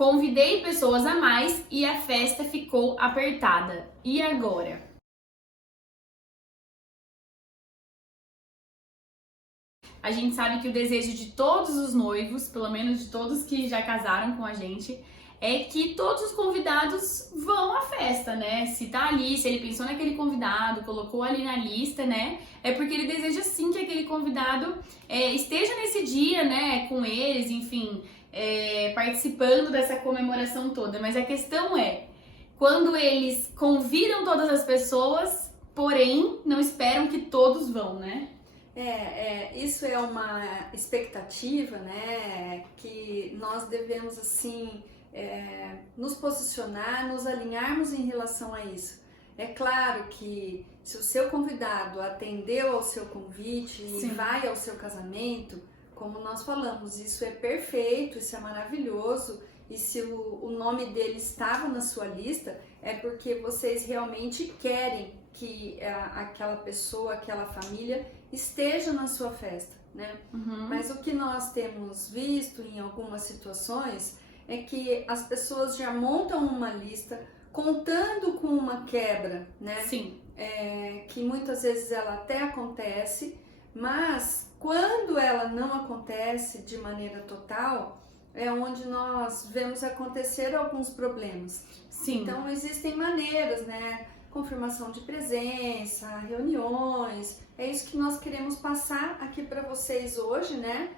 Convidei pessoas a mais e a festa ficou apertada. E agora? A gente sabe que o desejo de todos os noivos, pelo menos de todos que já casaram com a gente, é que todos os convidados vão à festa, né? Se tá ali, se ele pensou naquele convidado, colocou ali na lista, né? É porque ele deseja sim que aquele convidado esteja nesse dia, né? Com eles, enfim, participando dessa comemoração toda. Mas a questão é, quando eles convidam todas as pessoas, porém não esperam que todos vão, né? Isso é uma expectativa, né, que nós devemos, assim, nos posicionar, nos alinharmos em relação a isso. É claro que se o seu convidado atendeu ao seu convite e vai ao seu casamento, como nós falamos, isso é perfeito, isso é maravilhoso, e se o nome dele estava na sua lista, é porque vocês realmente querem que aquela pessoa, aquela família esteja na sua festa, né? Mas o que nós temos visto em algumas situações é que as pessoas já montam uma lista contando com uma quebra, né? Sim. Que muitas vezes ela até acontece, mas quando ela não acontece de maneira total, é onde nós vemos acontecer alguns problemas. Sim. Então existem maneiras, né? Confirmação de presença, reuniões, é isso que nós queremos passar aqui para vocês hoje, né?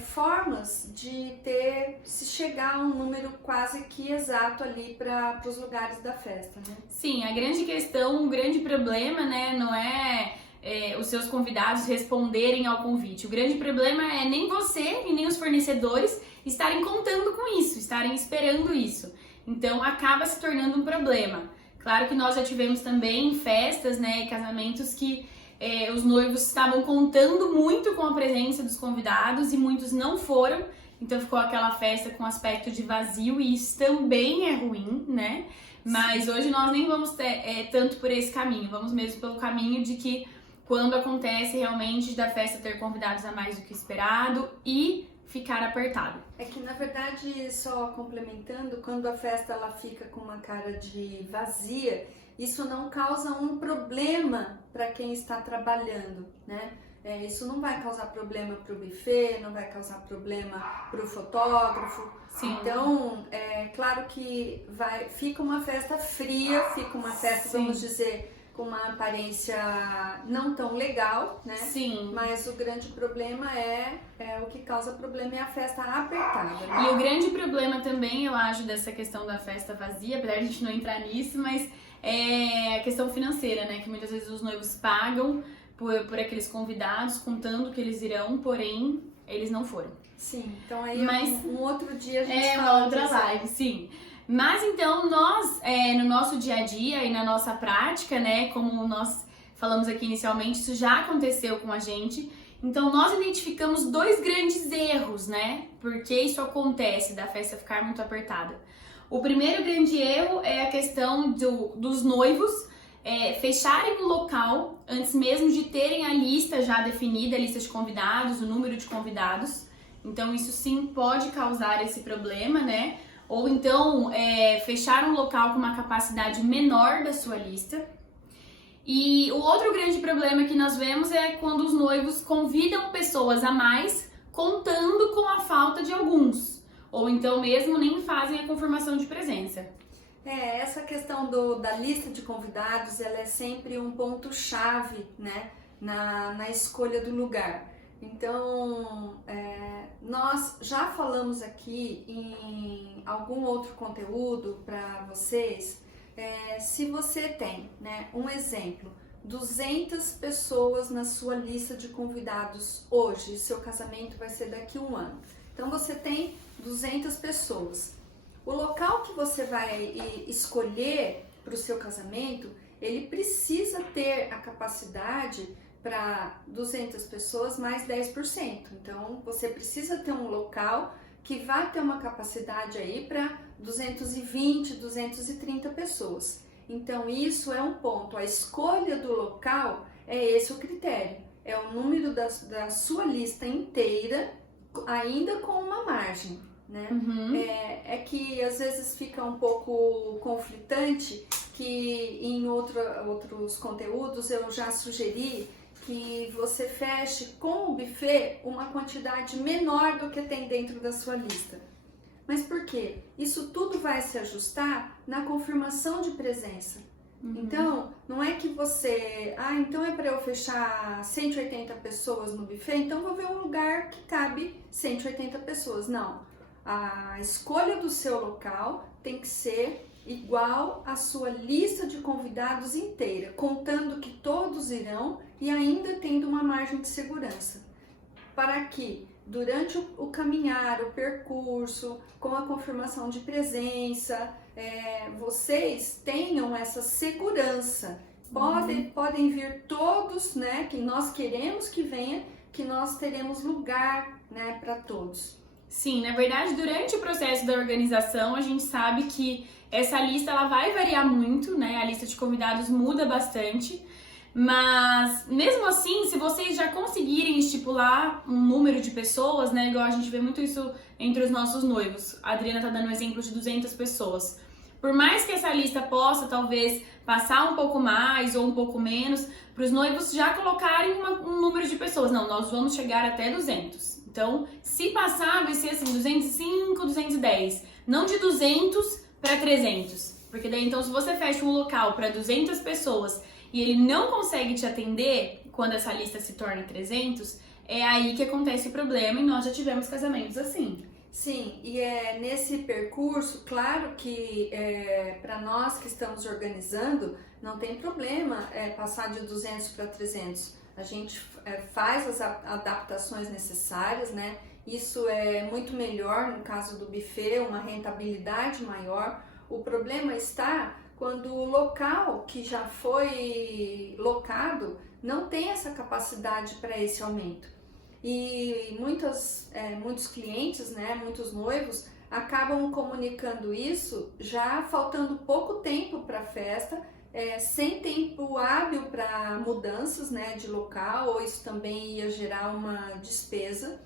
Formas de se chegar a um número quase que exato ali para os lugares da festa, né? Sim, a grande questão, o grande problema, né, não é os seus convidados responderem ao convite. O grande problema é nem você e nem os fornecedores estarem contando com isso, estarem esperando isso. Então acaba se tornando um problema. Claro que nós já tivemos também festas, né, e casamentos que os noivos estavam contando muito com a presença dos convidados e muitos não foram, então ficou aquela festa com aspecto de vazio e isso também é ruim, né? Mas hoje nós nem vamos tanto por esse caminho, vamos mesmo pelo caminho de que quando acontece realmente da festa ter convidados a mais do que esperado e ficar apertado. É que na verdade, só complementando, quando a festa ela fica com uma cara de vazia, isso não causa um problema para quem está trabalhando, né? Isso não vai causar problema para o buffet, não vai causar problema para o fotógrafo. Sim. Então, claro que fica uma festa fria, fica uma festa, Sim, vamos dizer, com uma aparência não tão legal, né? Sim. Mas o grande problema o que causa problema é a festa apertada, né? E o grande problema também, eu acho, dessa questão da festa vazia, apesar de a gente não entrar nisso, mas é a questão financeira, né? Que muitas vezes os noivos pagam por aqueles convidados, contando que eles irão, porém, eles não foram. Sim, então aí um outro dia a gente fala uma outra live, sim. Mas então nós, no nosso dia a dia e na nossa prática, né, como nós falamos aqui inicialmente, isso já aconteceu com a gente. Então nós identificamos dois grandes erros, né, porque isso acontece da festa ficar muito apertada. O primeiro grande erro é a questão dos noivos fecharem o local antes mesmo de terem a lista já definida, a lista de convidados, o número de convidados. Então isso sim pode causar esse problema, né? Ou então fechar um local com uma capacidade menor da sua lista. E o outro grande problema que nós vemos é quando os noivos convidam pessoas a mais, contando com a falta de alguns. Ou então mesmo nem fazem a confirmação de presença. Essa questão da lista de convidados, ela é sempre um ponto-chave, né, na escolha do lugar. Então, nós já falamos aqui em algum outro conteúdo para vocês, se você tem, né, um exemplo, 200 pessoas na sua lista de convidados hoje, e seu casamento vai ser daqui a um ano. Então, você tem 200 pessoas. O local que você vai escolher para o seu casamento, ele precisa ter a capacidade para 200 pessoas mais 10%. Então, você precisa ter um local que vai ter uma capacidade aí para 220, 230 pessoas. Então, isso é um ponto. A escolha do local é esse o critério. É o número da sua lista inteira, ainda com uma margem. né? Uhum. É que às vezes fica um pouco conflitante, que em outros conteúdos eu já sugeri que você feche com o buffet uma quantidade menor do que tem dentro da sua lista. Mas por quê? Isso tudo vai se ajustar na confirmação de presença. Então, não é que você... então é para eu fechar 180 pessoas no buffet, então vou ver um lugar que cabe 180 pessoas. Não. A escolha do seu local tem que ser igual à sua lista de convidados inteira, contando que todos irão e ainda tendo uma margem de segurança. Para que durante o caminhar, o percurso, com a confirmação de presença, vocês tenham essa segurança. Podem vir todos, né, que nós queremos que venha, que nós teremos lugar, né, para todos. Sim, na verdade, durante o processo da organização, a gente sabe que essa lista ela vai variar muito, né? A lista de convidados muda bastante. Mas, mesmo assim, se vocês já conseguirem estipular um número de pessoas, né? Igual a gente vê muito isso entre os nossos noivos. A Adriana tá dando um exemplo de 200 pessoas. Por mais que essa lista possa, talvez, passar um pouco mais ou um pouco menos, para os noivos já colocarem um número de pessoas. Não, nós vamos chegar até 200. Então, se passar, vai ser assim, 205, 210. Não de 200 para 300. Porque daí, então, se você fecha um local para 200 pessoas e ele não consegue te atender quando essa lista se torna 300, é aí que acontece o problema e nós já tivemos casamentos assim. Sim, e nesse percurso, claro que para nós que estamos organizando, não tem problema passar de 200 para 300. A gente faz as adaptações necessárias, né? Isso é muito melhor no caso do buffet, uma rentabilidade maior. O problema está quando o local que já foi locado não tem essa capacidade para esse aumento. E muitos clientes, né, muitos noivos, acabam comunicando isso já faltando pouco tempo para a festa, sem tempo hábil para mudanças, né, de local, ou isso também ia gerar uma despesa.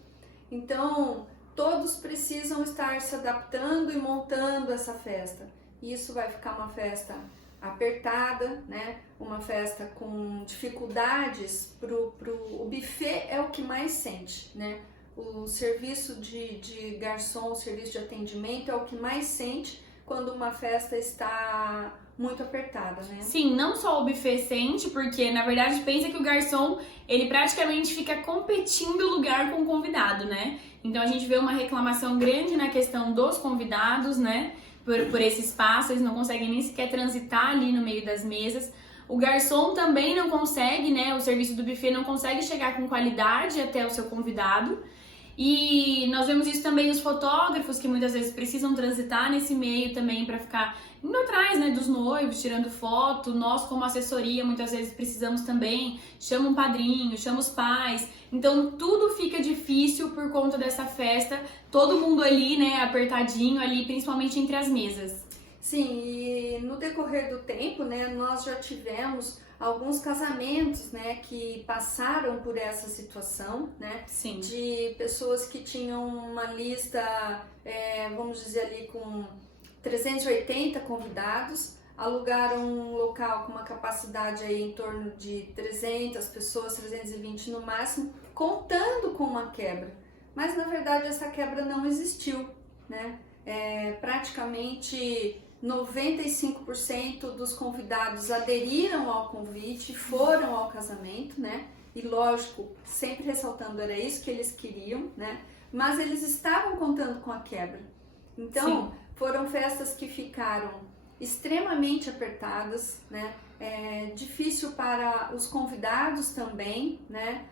Então, todos precisam estar se adaptando e montando essa festa. Isso vai ficar uma festa apertada, né? Uma festa com dificuldades. O buffet é o que mais sente, né? O serviço de garçom, o serviço de atendimento é o que mais sente quando uma festa está muito apertada, né? Sim, não só o buffet sente, porque na verdade pensa que o garçom, ele praticamente fica competindo o lugar com o convidado, né? Então a gente vê uma reclamação grande na questão dos convidados, né? Por esse espaço, eles não conseguem nem sequer transitar ali no meio das mesas. O garçom também não consegue, né? O serviço do buffet não consegue chegar com qualidade até o seu convidado. E nós vemos isso também nos fotógrafos, que muitas vezes precisam transitar nesse meio também para ficar indo atrás, né, dos noivos, tirando foto. Nós, como assessoria, muitas vezes precisamos também, chama um padrinho, chama os pais. Então, tudo fica difícil por conta dessa festa. Todo mundo ali, né, apertadinho ali, principalmente entre as mesas. Sim, e no decorrer do tempo, né, nós já tivemos alguns casamentos, né, que passaram por essa situação, né? Sim. De pessoas que tinham uma lista, vamos dizer ali, com 380 convidados, alugaram um local com uma capacidade aí em torno de 300 pessoas, 320 no máximo, contando com uma quebra. Mas na verdade essa quebra não existiu, né? Praticamente 95% dos convidados aderiram ao convite, foram ao casamento, né? E lógico, sempre ressaltando, era isso que eles queriam, né? Mas eles estavam contando com a quebra. Então, sim, foram festas que ficaram extremamente apertadas, né? Difícil para os convidados também, né?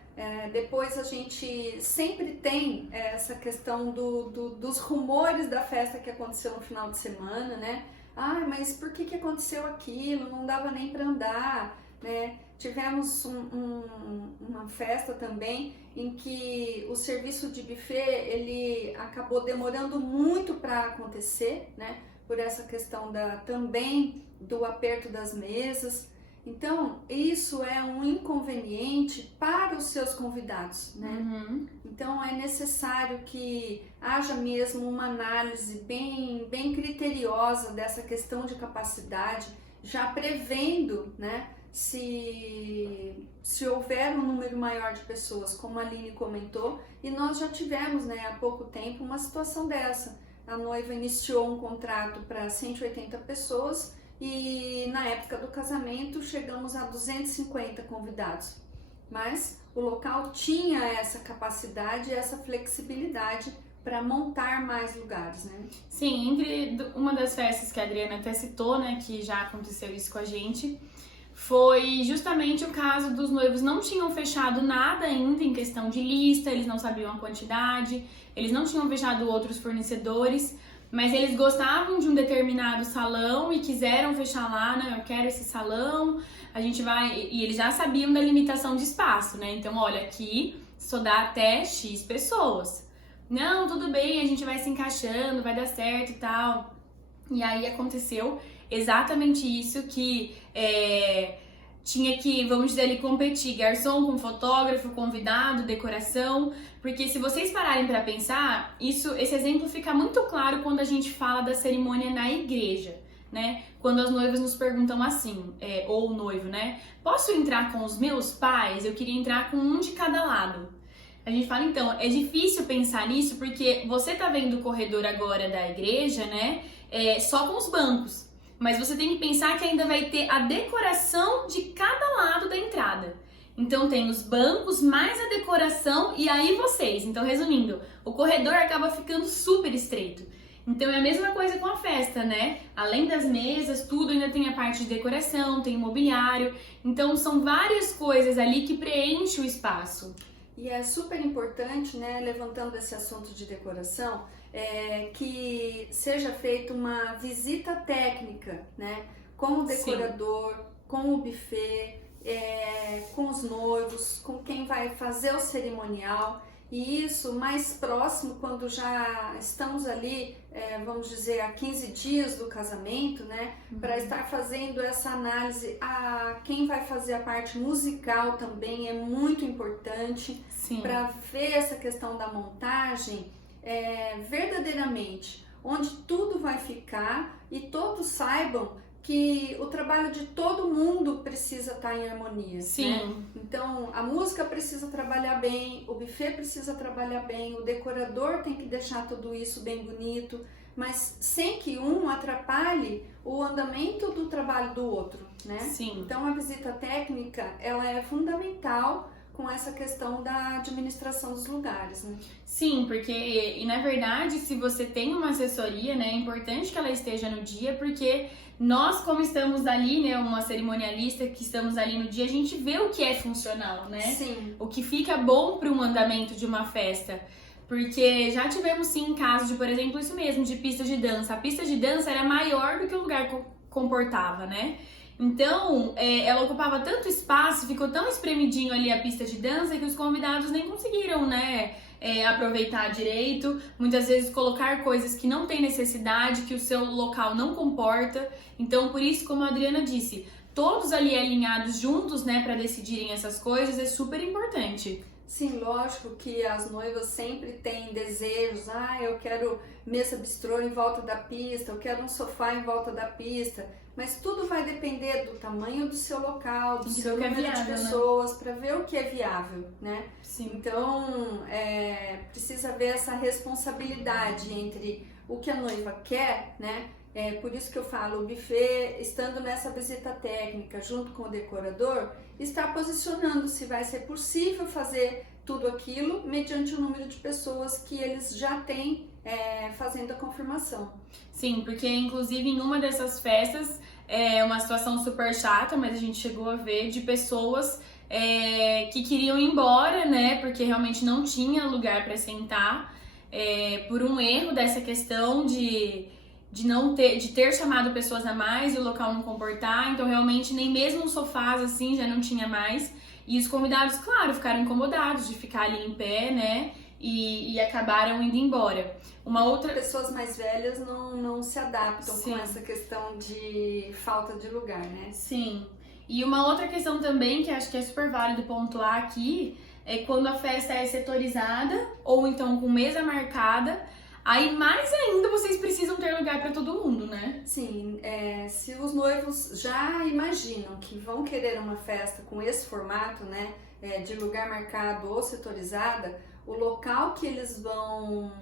Depois a gente sempre tem essa questão dos rumores da festa que aconteceu no final de semana, né? Mas por que aconteceu aquilo? Não dava nem para andar, né? Tivemos uma festa também em que o serviço de buffet ele acabou demorando muito para acontecer, né? Por essa questão também do aperto das mesas. Então, isso é um inconveniente para os seus convidados, né? Então, é necessário que haja mesmo uma análise bem criteriosa dessa questão de capacidade, já prevendo, né, se houver um número maior de pessoas, como a Aline comentou, e nós já tivemos, né, há pouco tempo uma situação dessa. A noiva iniciou um contrato para 180 pessoas e na época do casamento chegamos a 250 convidados. Mas o local tinha essa capacidade, essa flexibilidade para montar mais lugares, né? Sim, entre uma das festas que a Adriana até citou, né, que já aconteceu isso com a gente, foi justamente o caso dos noivos não tinham fechado nada ainda em questão de lista, eles não sabiam a quantidade, eles não tinham fechado outros fornecedores, mas eles gostavam de um determinado salão e quiseram fechar lá, né, eu quero esse salão, a gente vai... E eles já sabiam da limitação de espaço, né, então olha, aqui só dá até X pessoas. Não, tudo bem, a gente vai se encaixando, vai dar certo e tal. E aí aconteceu exatamente isso que tinha que, vamos dizer ali, competir garçom com fotógrafo, convidado, decoração, porque se vocês pararem para pensar, esse exemplo fica muito claro quando a gente fala da cerimônia na igreja, né? Quando as noivas nos perguntam assim, ou o noivo, né? Posso entrar com os meus pais? Eu queria entrar com um de cada lado. A gente fala, então, é difícil pensar nisso porque você tá vendo o corredor agora da igreja, né? Só com os bancos. Mas você tem que pensar que ainda vai ter a decoração de cada lado da entrada. Então tem os bancos mais a decoração e aí vocês. Então, resumindo, o corredor acaba ficando super estreito. Então é a mesma coisa com a festa, né? Além das mesas, tudo ainda tem a parte de decoração, tem mobiliário. Então são várias coisas ali que preenchem o espaço. E é super importante, né, levantando esse assunto de decoração, que seja feita uma visita técnica, né, com o decorador, sim, com o buffet, com os noivos, com quem vai fazer o cerimonial. E isso mais próximo, quando já estamos ali, vamos dizer, a 15 dias do casamento, né? Para estar fazendo essa análise. Quem vai fazer a parte musical também é muito importante. Para ver essa questão da montagem verdadeiramente, onde tudo vai ficar e todos saibam que o trabalho de todo mundo precisa estar em harmonia. Sim. Né? Então, a música precisa trabalhar bem, o buffet precisa trabalhar bem, o decorador tem que deixar tudo isso bem bonito, mas sem que um atrapalhe o andamento do trabalho do outro, né? Sim. Então, a visita técnica, ela é fundamental com essa questão da administração dos lugares, né? Sim, porque, e na verdade, se você tem uma assessoria, né, é importante que ela esteja no dia, porque nós, como estamos ali, né, uma cerimonialista que estamos ali no dia, a gente vê o que é funcional, né? Sim. O que fica bom para um andamento de uma festa. Porque já tivemos, sim, casos de, por exemplo, isso mesmo, de pista de dança. A pista de dança era maior do que o lugar comportava, né? Então, ela ocupava tanto espaço, ficou tão espremidinho ali a pista de dança que os convidados nem conseguiram, né, aproveitar direito. Muitas vezes colocar coisas que não tem necessidade, que o seu local não comporta. Então, por isso, como a Adriana disse, todos ali alinhados juntos, né, para decidirem essas coisas é super importante. Sim, lógico que as noivas sempre têm desejos. Eu quero mesa bistrô em volta da pista, eu quero um sofá em volta da pista. Mas tudo vai depender do tamanho do seu local, do seu número de pessoas, para ver o que é viável, né? Sim. Então, precisa ver essa responsabilidade entre o que a noiva quer, né? Por isso que eu falo, o buffet, estando nessa visita técnica junto com o decorador, está posicionando se vai ser possível fazer tudo aquilo mediante o número de pessoas que eles já têm fazendo a confirmação. Sim, porque inclusive em uma dessas festas, uma situação super chata, mas a gente chegou a ver de pessoas que queriam ir embora, né, porque realmente não tinha lugar para sentar, por um erro dessa questão de ter chamado pessoas a mais e o local não comportar, então realmente nem mesmo os sofás assim já não tinha mais, e os convidados, claro, ficaram incomodados de ficar ali em pé, né, e acabaram indo embora. Pessoas mais velhas não se adaptam, sim, com essa questão de falta de lugar, né? Sim. E uma outra questão também, que acho que é super válido pontuar aqui, é quando a festa é setorizada ou então com mesa marcada, aí mais ainda vocês precisam ter lugar para todo mundo, né? Sim, se os noivos já imaginam que vão querer uma festa com esse formato, né, de lugar marcado ou setorizada, o local que eles vão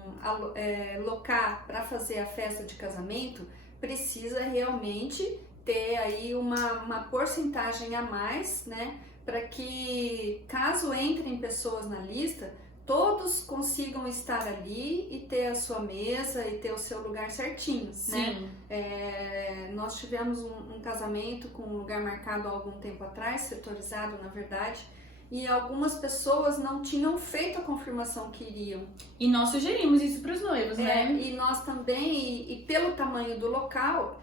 locar para fazer a festa de casamento precisa realmente ter aí uma porcentagem a mais, né, para que caso entrem pessoas na lista, todos consigam estar ali e ter a sua mesa e ter o seu lugar certinho, Sim. né? Nós tivemos um casamento com um lugar marcado há algum tempo atrás, setorizado na verdade, e algumas pessoas não tinham feito a confirmação que iriam. E nós sugerimos isso para os noivos, né? E nós também, e pelo tamanho do local,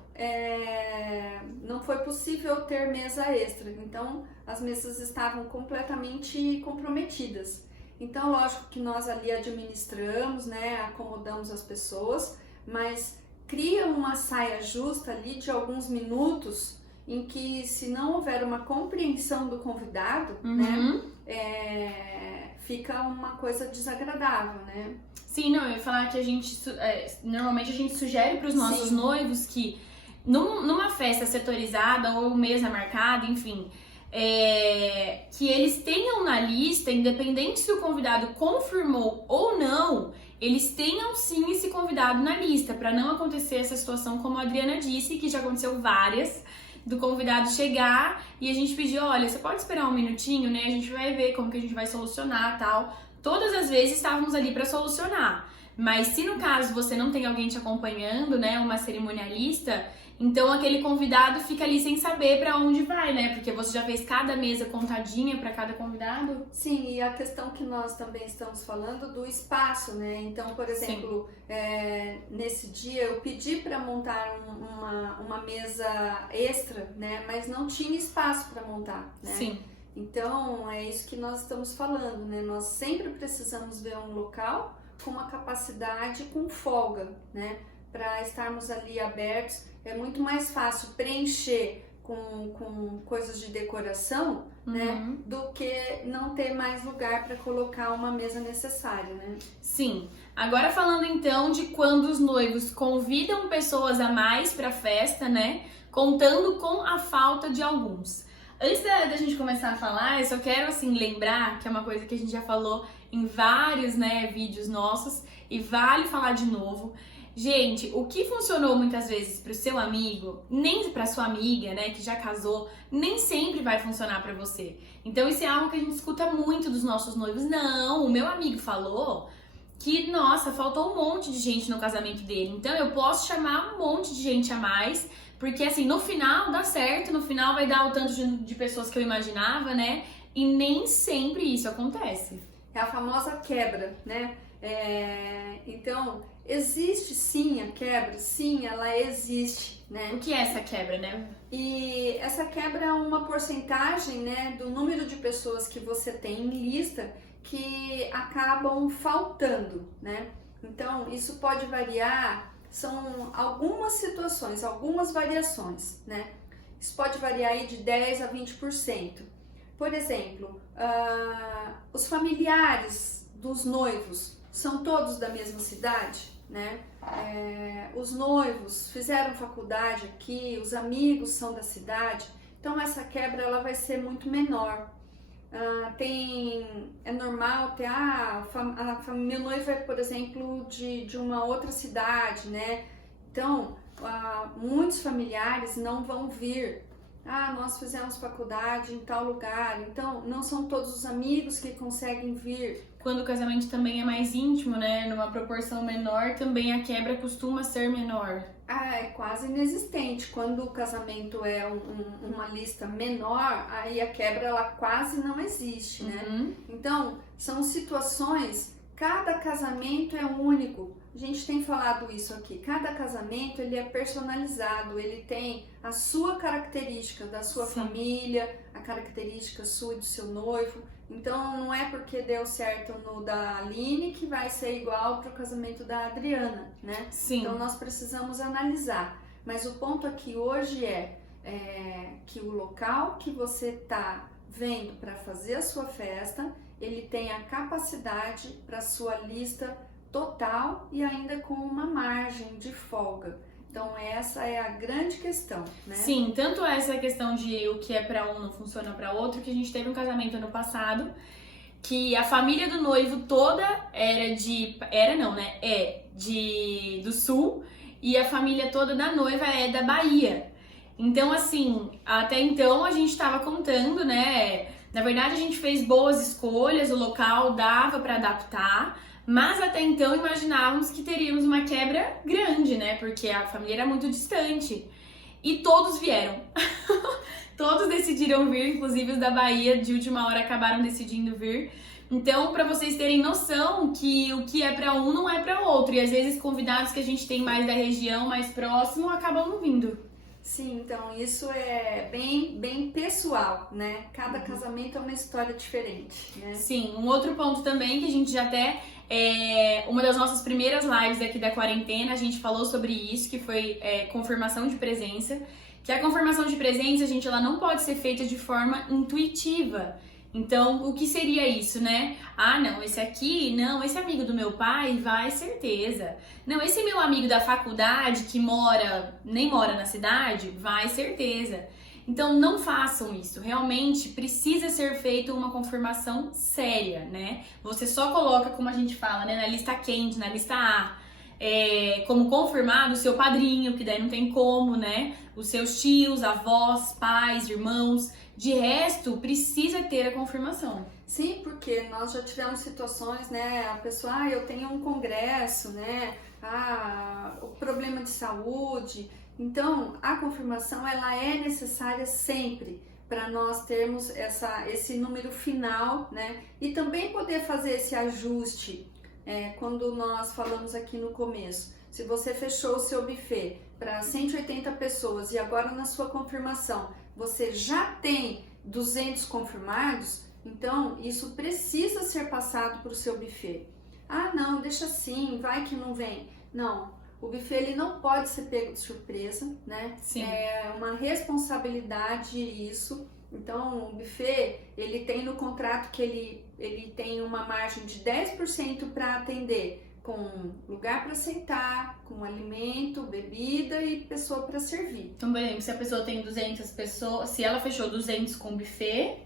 não foi possível ter mesa extra, então as mesas estavam completamente comprometidas. Então, lógico que nós ali administramos, né, acomodamos as pessoas, mas cria uma saia justa ali de alguns minutos em que, se não houver uma compreensão do convidado, né, fica uma coisa desagradável, né? Sim, não, eu ia falar que normalmente a gente sugere para os nossos noivos que numa festa setorizada ou mesa marcada, enfim, que eles tenham na lista, independente se o convidado confirmou ou não, eles tenham sim esse convidado na lista, para não acontecer essa situação como a Adriana disse, que já aconteceu várias, do convidado chegar e a gente pedir, olha, você pode esperar um minutinho, né? A gente vai ver como que a gente vai solucionar, tal. Todas as vezes estávamos ali para solucionar. Mas se no caso você não tem alguém te acompanhando, né, uma cerimonialista, então aquele convidado fica ali sem saber para onde vai, né? Porque você já fez cada mesa contadinha para cada convidado. Sim, e a questão que nós também estamos falando do espaço, né? Então, por exemplo, nesse dia eu pedi para montar uma mesa extra, né? Mas não tinha espaço para montar, né? Sim. Então, é isso que nós estamos falando, né? Nós sempre precisamos ver um local com uma capacidade com folga, né? Para estarmos ali abertos. É muito mais fácil preencher com coisas de decoração, né, do que não ter mais lugar para colocar uma mesa necessária, né? Sim. Agora falando então de quando os noivos convidam pessoas a mais para a festa, né, contando com a falta de alguns. Antes da gente começar a falar, eu só quero assim lembrar que é uma coisa que a gente já falou em vários, né, vídeos nossos e vale falar de novo. Gente, o que funcionou muitas vezes pro seu amigo, nem pra sua amiga, né, que já casou, nem sempre vai funcionar pra você. Então isso é algo que a gente escuta muito dos nossos noivos. Não, o meu amigo falou que, nossa, faltou um monte de gente no casamento dele. Então eu posso chamar um monte de gente a mais, porque assim, no final dá certo, no final vai dar o tanto de pessoas que eu imaginava, né? E nem sempre isso acontece. É a famosa quebra, né? Então, existe sim a quebra, sim, ela existe, né? O que é essa quebra, né? E essa quebra é uma porcentagem, né, do número de pessoas que você tem em lista que acabam faltando, né? Então, isso pode variar, são algumas situações, algumas variações, né? Isso pode variar aí de 10 a 20%. Por exemplo, os familiares dos noivos são todos da mesma cidade, né? Os noivos fizeram faculdade aqui, os amigos são da cidade, então essa quebra ela vai ser muito menor. É normal ter, meu noivo é, por exemplo, de uma outra cidade, né? Então, muitos familiares não vão vir. Nós fizemos faculdade em tal lugar, então não são todos os amigos que conseguem vir. Quando o casamento também é mais íntimo, né, numa proporção menor, também a quebra costuma ser menor. É quase inexistente. Quando o casamento é uma lista menor, aí a quebra ela quase não existe, né? Então, são situações, cada casamento é único. A gente tem falado isso aqui, cada casamento ele é personalizado, ele tem a sua característica da sua família, a característica sua e do seu noivo. Então não é porque deu certo no da Aline que vai ser igual para o casamento da Adriana, né? Sim. Então nós precisamos analisar. Mas o ponto aqui hoje que o local que você está vendo para fazer a sua festa, ele tem a capacidade para sua lista total e ainda com uma margem de folga. Então essa é a grande questão, né? Sim, tanto essa questão de o que é para um não funciona para outro, que a gente teve um casamento ano passado, que a família do noivo toda do sul, e a família toda da noiva é da Bahia. Então, assim, até então a gente estava contando, né? Na verdade, a gente fez boas escolhas, o local dava para adaptar, mas até então imaginávamos que teríamos uma quebra grande, né? Porque a família era muito distante. E todos vieram. Todos decidiram vir, inclusive os da Bahia, de última hora acabaram decidindo vir. Então, para vocês terem noção que o que é para um não é para outro. E às vezes convidados que a gente tem mais da região, mais próximo, acabam não vindo. Sim, então isso é bem pessoal, né? Cada casamento é uma história diferente, né? Sim, um outro ponto também que a gente já até... uma das nossas primeiras lives aqui da quarentena, a gente falou sobre isso, que foi confirmação de presença. Que a confirmação de presença, gente, ela não pode ser feita de forma intuitiva. Então, o que seria isso, né? Ah, não, esse aqui, não, esse amigo do meu pai, vai, certeza. Não, esse meu amigo da faculdade que nem mora na cidade, vai, certeza. Então, não façam isso. Realmente, precisa ser feita uma confirmação séria, né? Você só coloca, como a gente fala, né, na lista quente, na lista A, como confirmado o seu padrinho, que daí não tem como, né? Os seus tios, avós, pais, irmãos. De resto, precisa ter a confirmação. Sim, porque nós já tivemos situações, né? A pessoa, eu tenho um congresso, né? O problema de saúde. Então, a confirmação, ela é necessária sempre para nós termos esse número final, né? E também poder fazer esse ajuste, quando nós falamos aqui no começo. Se você fechou o seu buffet para 180 pessoas e agora na sua confirmação você já tem 200 confirmados, então isso precisa ser passado para o seu buffet. Ah, não, deixa assim, vai que não vem. Não, o buffet ele não pode ser pego de surpresa, né? Sim. É uma responsabilidade isso. Então, o buffet, ele tem no contrato que ele tem uma margem de 10% para atender, com lugar para sentar, com alimento, bebida e pessoa para servir. Então, por exemplo, se a pessoa tem 200 pessoas, se ela fechou 200 com buffet,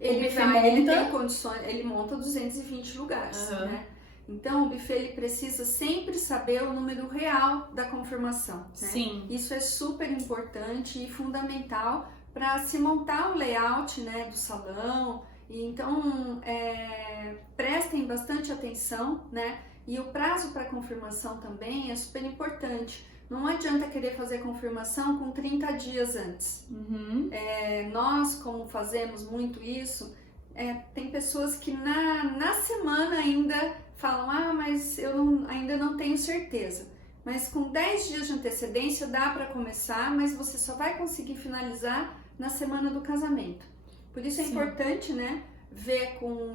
ele tem condições, ele monta 220 lugares, né? Então, o buffet ele precisa sempre saber o número real da confirmação, né? Sim. Isso é super importante e fundamental para se montar o layout, né, do salão. E então, prestem bastante atenção, né? E o prazo para confirmação também é super importante. Não adianta querer fazer confirmação com 30 dias antes. Nós, como fazemos muito isso, tem pessoas que na semana ainda falam, mas eu ainda não tenho certeza. Mas com 10 dias de antecedência dá para começar, mas você só vai conseguir finalizar na semana do casamento. Por isso é importante, né, ver com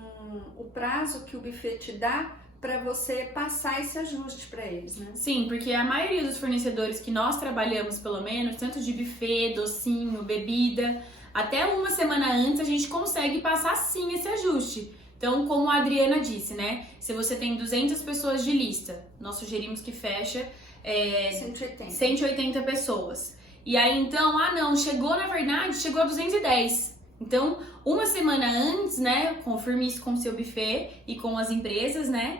o prazo que o buffet te dá, para você passar esse ajuste para eles, né? Sim, porque a maioria dos fornecedores que nós trabalhamos, pelo menos, tanto de buffet, docinho, bebida, até uma semana antes a gente consegue passar sim esse ajuste. Então, como a Adriana disse, né? Se você tem 200 pessoas de lista, nós sugerimos que fecha 180 pessoas. E aí, então, chegou a 210. Então, uma semana antes, né, confirme isso com o seu buffet e com as empresas, né?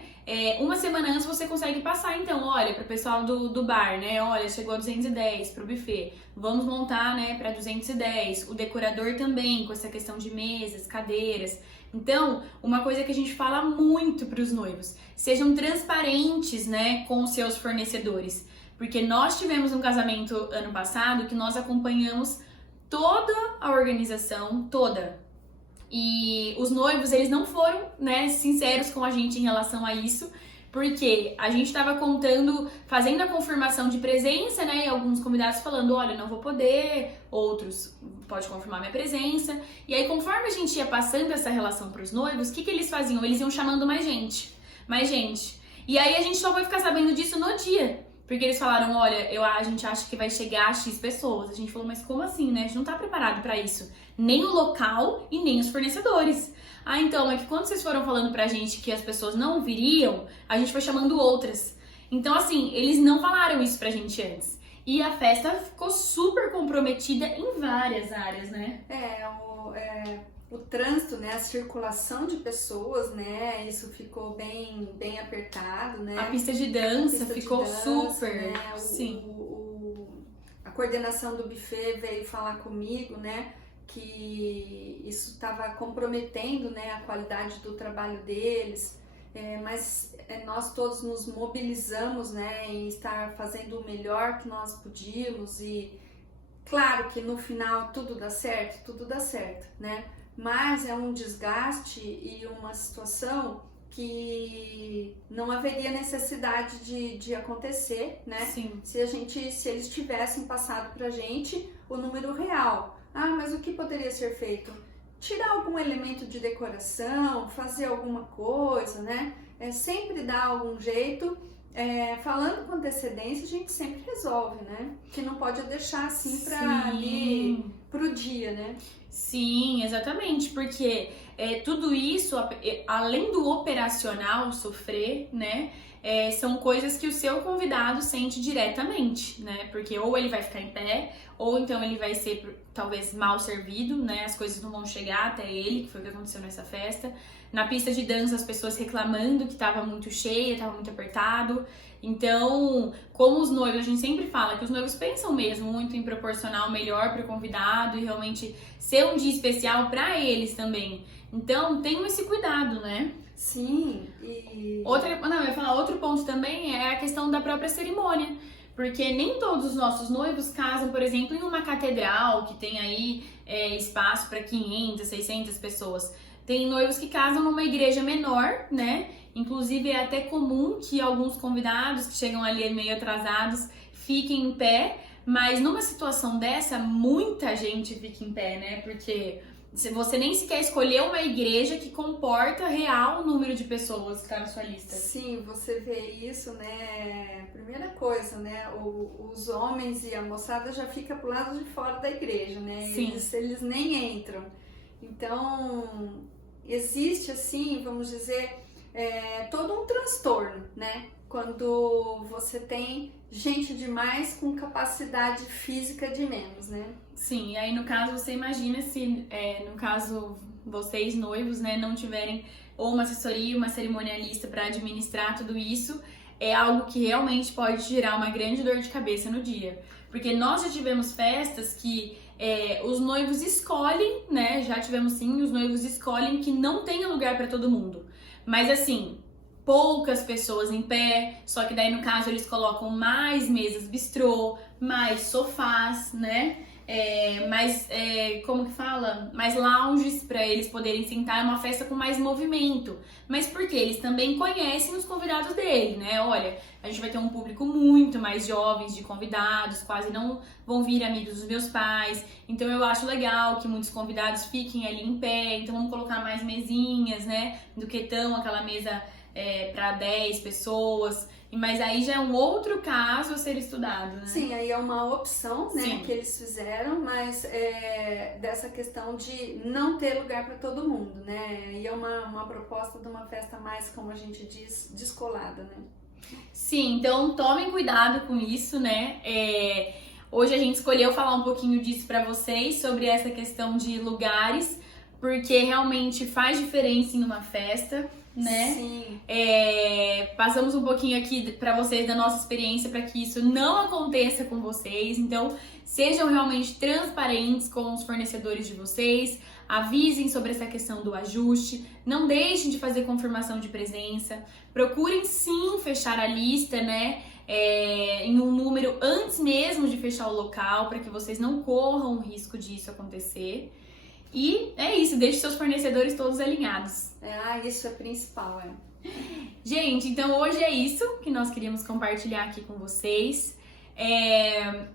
Uma semana antes você consegue passar, então, olha, para o pessoal do bar, né? Olha, chegou a 210 para o buffet. Vamos montar, né, para 210. O decorador também, com essa questão de mesas, cadeiras. Então, uma coisa que a gente fala muito para os noivos, sejam transparentes, né, com os seus fornecedores. Porque nós tivemos um casamento ano passado que nós acompanhamos toda a organização, toda. E os noivos, eles não foram, né, sinceros com a gente em relação a isso, porque a gente estava fazendo a confirmação de presença, né, e alguns convidados falando, olha, não vou poder, outros, pode confirmar minha presença. E aí, conforme a gente ia passando essa relação para os noivos, o que eles faziam? Eles iam chamando mais gente. E aí, a gente só foi ficar sabendo disso no dia. Porque eles falaram, olha, a gente acha que vai chegar a X pessoas. A gente falou, mas como assim, né? A gente não tá preparado pra isso. Nem o local e nem os fornecedores. Ah, então, é que quando vocês foram falando pra gente que as pessoas não viriam, a gente foi chamando outras. Então, assim, eles não falaram isso pra gente antes. E a festa ficou super comprometida em várias áreas, né? O trânsito, né, a circulação de pessoas, né, isso ficou bem apertado, né? A pista de dança ficou super, né? sim. A coordenação do buffet veio falar comigo, né, que isso estava comprometendo, né, a qualidade do trabalho deles, mas nós todos nos mobilizamos, né, em estar fazendo o melhor que nós podíamos e claro que no final tudo dá certo, né? Mas é um desgaste e uma situação que não haveria necessidade de acontecer, né? Sim. Se eles tivessem passado pra gente o número real. Ah, mas o que poderia ser feito? Tirar algum elemento de decoração, fazer alguma coisa, né? Sempre dar algum jeito. Falando com antecedência, a gente sempre resolve, né? Que não pode deixar assim pra ali pro dia, né? Sim, exatamente, porque tudo isso, além do operacional sofrer, né, são coisas que o seu convidado sente diretamente, né, porque ou ele vai ficar em pé, ou então ele vai ser talvez mal servido, né, as coisas não vão chegar até ele, que foi o que aconteceu nessa festa. Na pista de dança, as pessoas reclamando que estava muito cheia, estava muito apertado. Então, como os noivos, a gente sempre fala que os noivos pensam mesmo muito em proporcionar o melhor para o convidado e realmente ser um dia especial para eles também. Então, tenham esse cuidado, né? Sim. Eu ia falar, outro ponto também é a questão da própria cerimônia. Porque nem todos os nossos noivos casam, por exemplo, em uma catedral que tem aí espaço para 500, 600 pessoas. Tem noivos que casam numa igreja menor, né? Inclusive é até comum que alguns convidados que chegam ali meio atrasados fiquem em pé, mas numa situação dessa, muita gente fica em pé, né? Porque você nem sequer escolheu uma igreja que comporta real número de pessoas que tá na sua lista. Sim, você vê isso, né? Primeira coisa, né? Os homens e a moçada já ficam pro lado de fora da igreja, né? Sim. Eles nem entram. Então, existe assim, vamos dizer, todo um transtorno, né? Quando você tem gente demais com capacidade física de menos, né? Sim, e aí no caso você imagina se, no caso vocês noivos, né, não tiverem ou uma assessoria, uma cerimonialista para administrar tudo isso, é algo que realmente pode gerar uma grande dor de cabeça no dia. Porque nós já tivemos festas que os noivos escolhem, né? Já tivemos sim, os noivos escolhem que não tenha lugar para todo mundo. Mas assim, poucas pessoas em pé, só que daí no caso eles colocam mais mesas bistrô, mais sofás, né? Como que fala? Mais lounges para eles poderem sentar, é uma festa com mais movimento. Mas porque eles também conhecem os convidados dele, né? Olha, a gente vai ter um público muito mais jovens de convidados, quase não vão vir amigos dos meus pais. Então eu acho legal que muitos convidados fiquem ali em pé, então vamos colocar mais mesinhas, né? Do que tão aquela mesa para 10 pessoas. Mas aí já é um outro caso a ser estudado, né? Sim, aí é uma opção, né, Sim. que eles fizeram, mas dessa questão de não ter lugar para todo mundo, né? E é uma proposta de uma festa mais, como a gente diz, descolada, né? Sim, então tomem cuidado com isso, né? Hoje a gente escolheu falar um pouquinho disso para vocês, sobre essa questão de lugares, porque realmente faz diferença em uma festa, né? Sim. Passamos um pouquinho aqui para vocês da nossa experiência para que isso não aconteça com vocês. Então, sejam realmente transparentes com os fornecedores de vocês, avisem sobre essa questão do ajuste, não deixem de fazer confirmação de presença, procurem sim fechar a lista, né? Em um número antes mesmo de fechar o local, para que vocês não corram o risco disso acontecer. E é isso, deixe seus fornecedores todos alinhados. Isso é principal, Gente, então hoje é isso que nós queríamos compartilhar aqui com vocês.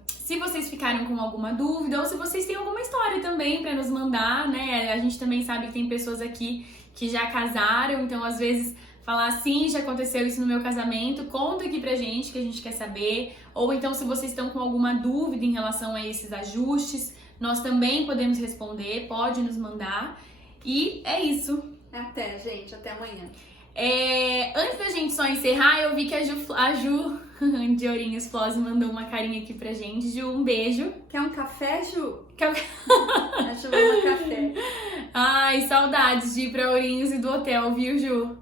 Se vocês ficaram com alguma dúvida ou se vocês têm alguma história também para nos mandar, né? A gente também sabe que tem pessoas aqui que já casaram, então às vezes falar sim, já aconteceu isso no meu casamento, conta aqui pra gente que a gente quer saber. Ou então, se vocês estão com alguma dúvida em relação a esses ajustes, nós também podemos responder, pode nos mandar. E é isso. Até, gente, até amanhã. Antes da gente só encerrar, eu vi que a Ju de Ourinhos Floss mandou uma carinha aqui pra gente. Ju, um beijo. Quer um café, Ju? Quer A Ju ama café. Ai, saudades de ir pra Ourinhos e do hotel, viu, Ju?